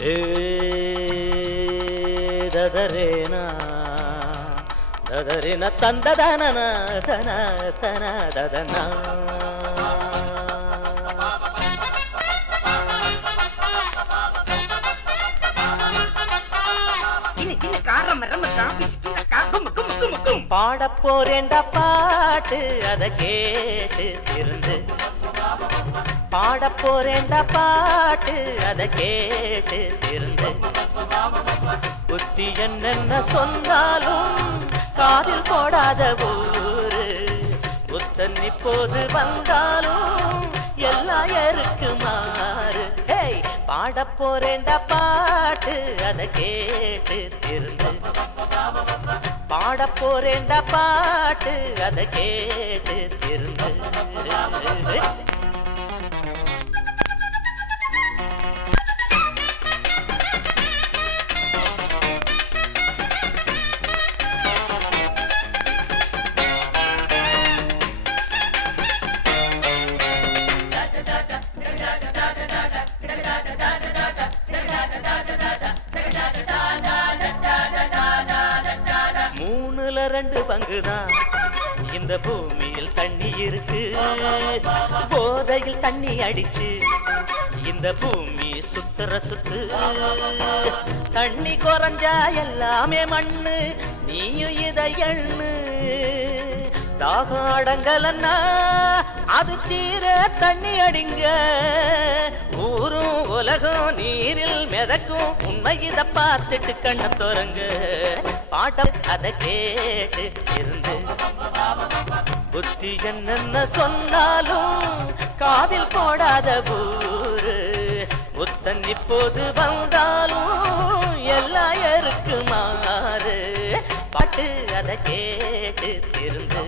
ஏ ததரேனா ததரின தந்ததன தன தன ததனா பாடப்போறேண்டா பாட்டு அத கேட்டு திருந்து பாடப்போறேண்டா பாட்டு அத கேட்டு திருந்து புத்தி என்னென்ன சொன்னாலும் காதில் போடாத ஊரு புத்தன் இப்போது வந்தாலும் எல்லாம் எருக்கு மாறு பாடப்போறேண்டா பாட்டு அத கேட்டு திருந்து பாடப்போறேண்டா பாட்டு அத கேட்டு திருந்து ரெண்டு பங்குதான் இந்த பூமியில் தண்ணி இருக்கு போதையில் தண்ணி அடிச்சு இந்த பூமி சுத்துற சுத்து தண்ணி குறைஞ்சா எல்லாமே மண்ணு நீயும் இதை எண்ணு தாகம் அடங்கலன்னா அது தீர தண்ணி அடிங்க ஊரும் உலகம் நீரில் மிதக்கும் உண்மை இத பார்த்துட்டு கண்ண தோறங்க பாடம் அத கேட்டு இருந்து புத்தி என்னென்ன சொன்னாலும் காதில் போடாத ஊரு புத்தன் இப்போது வந்தாலும் எல்லாம் எருக்கு மாறு பாட்டு அத கேட்டு திருந்து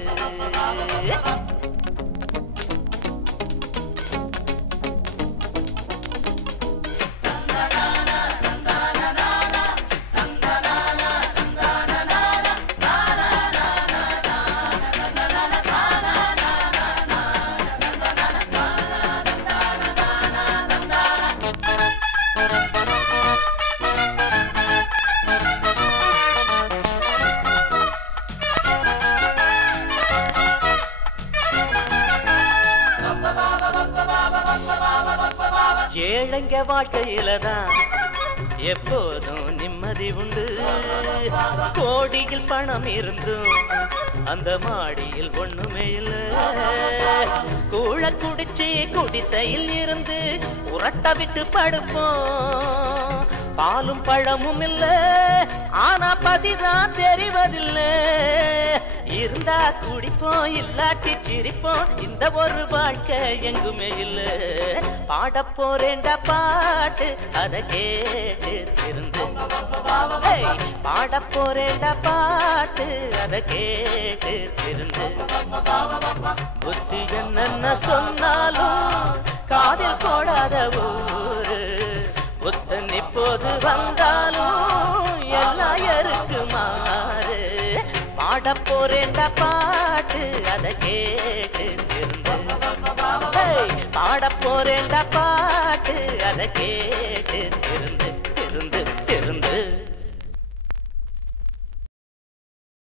ஏழைங்க வாழ்க்கையிலதான் எப்போதும் நிம்மதி உண்டு கோடியில் பணம் இருந்தும் அந்த மாடியில் ஒண்ணுமே இல்ல கூழ குடிச்சு குடிசையில் இருந்து உரட்ட விட்டு படுப்போம் பாலும் பழமும் இல்ல ஆனா பதிதான் தெரிவதில்லை இருந்தா குடிப்போம் இல்லாட்டி சிரிப்போம் இந்த ஒரு வாழ்க்கை எங்குமே இல்ல பாடப்போறேண்டா பாட்டு அத கேட்டு திருந்து பாடப்போறேண்டா பாட்டு அத கேட்டு திருந்து புத்தி என்னென்ன சொன்னாலும் காதில் போடாத ஊரு புத்தன் இப்போது வந்தாலும் எல்லாம் எருக்கு மாறு பாடப்போறேண்டா பாட்டு அத கேட்டு திருந்து பாடப்போறேண்டா பாட்டு அத கேட்டு திருந்து